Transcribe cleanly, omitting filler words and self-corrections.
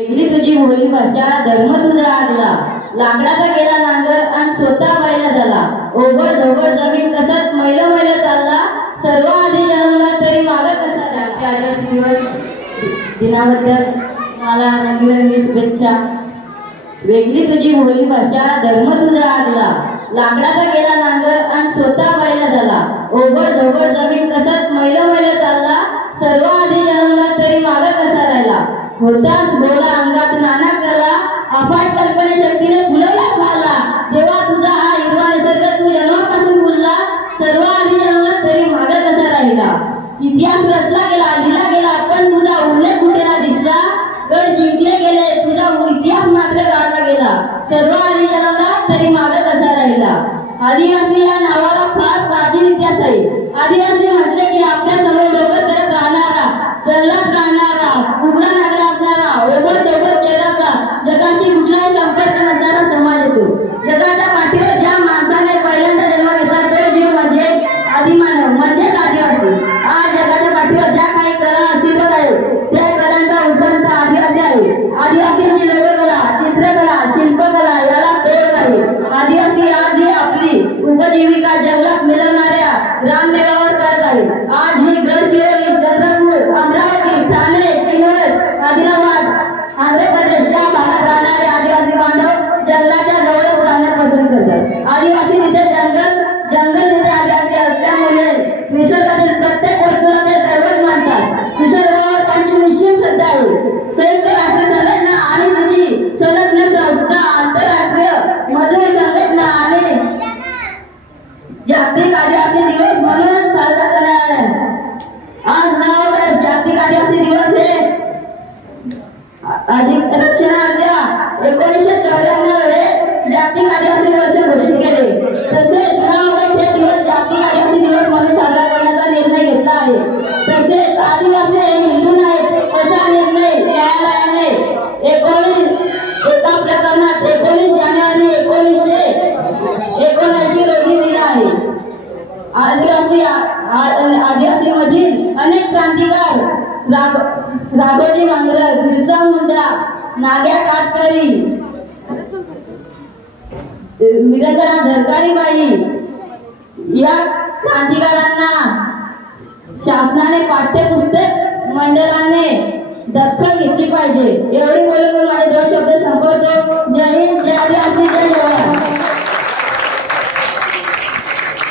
वेगळी तुझी बोली भाषा, धर्म तुझा आगला, लाकडाचा गेला नांगर आणि स्वतः बैला झाला. ओबड धोबड जमीन कसत मैल मैल चालला, सर्व आधी जन्मला तरी माग कसा राहते. आदिवासी दिवस दिनाबद्दल मला रंगीरंगी शुभेच्छा. वेगळी तुझी बोली भाषा, धर्म तुझा आगला, लाकडाचा गेला नांगर आणि स्वतः बैला झाला. ओबड धोबड जमीन कसत मैल मैल चालला, सर्व आधी जन्मला तरी माग कसा राहिला. होताच बोला अंगात नाना कला, अफाट कल्पनेशक्तीने फुलवला झाला. तेव्हा तुझा हा हिरवा निसर्ग तू जन्मापासून फुलला, सर्व आधी जन्मला तरी माग कसा राहिला. इतिहास रचला गेला, लिहिला गेला, पण तुझा उल्लेख कुठे ना दिसला. गड जिंकले गेले, तुझा इतिहास मात्र गाडला गेला, सर्व आधी जन्मला तरी माग कसा राहिला. आदिवासी या नावाला फार प्राचीन इतिहास आहे. आदिवासी म्हटले की आपल्या समोर डोकं करत राहणारा, जंगलात राहणारा, उघडा नागरा असणारा, ओबड धोबड चेहऱ्याचा, जगाशी कुठलाही संपर्क नसणारा समाज येतो. जगाच्या पाठीवर ज्या माणसाने पहिल्यांदा जन्म घेतला तो जीव म्हणजे आदिमानव, म्हणजेच आदिवासी. आज जगाच्या पाठीवर ज्या काही कला अस्तित्वात आहेत त्या कलांचा उद्भवता आदिवासी आहे. आदिवासींची लोककला, चित्रकला, शिल्पकला याला तोड आहे. आदिवासी आज ही आपली उपजीविका जंगलात मिळवणाऱ्या रामदेवावर करत आहे. आज ही गडचिरोली, चंद्रपूर, अमरावती, ठाणे, किनवट, आदिलाबाद, आंध्र प्रदेश या भागात राहणारे आदिवासी बांधव जंगलाच्या जवळ राहणं पसंत करतात. आदिवासी तिथे जंगल तिथे आदिवासी असल्यामुळे निसर्गातील प्रत्येक वस्तूला ते दैवत मानतात. निसर्गावर त्यांची निश्चित श्रद्धा आहे. संयुक्त राष्ट्र संघटना आणि तिची संलग्न संस्था, आंतरराष्ट्रीय मजूर संघटना आणि जागतिक आदिवासी दिवस म्हणून साजरा करण्यात आला. आज नाव जागतिक आदिवासी दिवस हे रक्षणार्थ्या 1994 हे जागतिक आदिवासी वर्ष घोषित केले. तसेच नाव हे दिवस जागतिक आदिवासी दिवस म्हणून साजरा करण्याचा निर्णय घेतला आहे. तसेच आदिवासी हे हिंदू नाहीत असा निर्णय न्यायालयाने एका प्रकरणात 19 जानेवारी 1979 रोजी दिला आहे. आदिवासी मधील अनेक क्रांतिकार राघोजी मांगरट, बिरसा मुंडा, नाग्या कातकरी, वीरंजना धरकारीबाई या क्रांतिकारांना शासनाने पाठ्यपुस्तक मंडळाने दत्तक घेतली पाहिजे. एवढी बोलून माझे 2 शब्द संपवतो. जय हिंद, जय आदिवासी, जय जवाहर.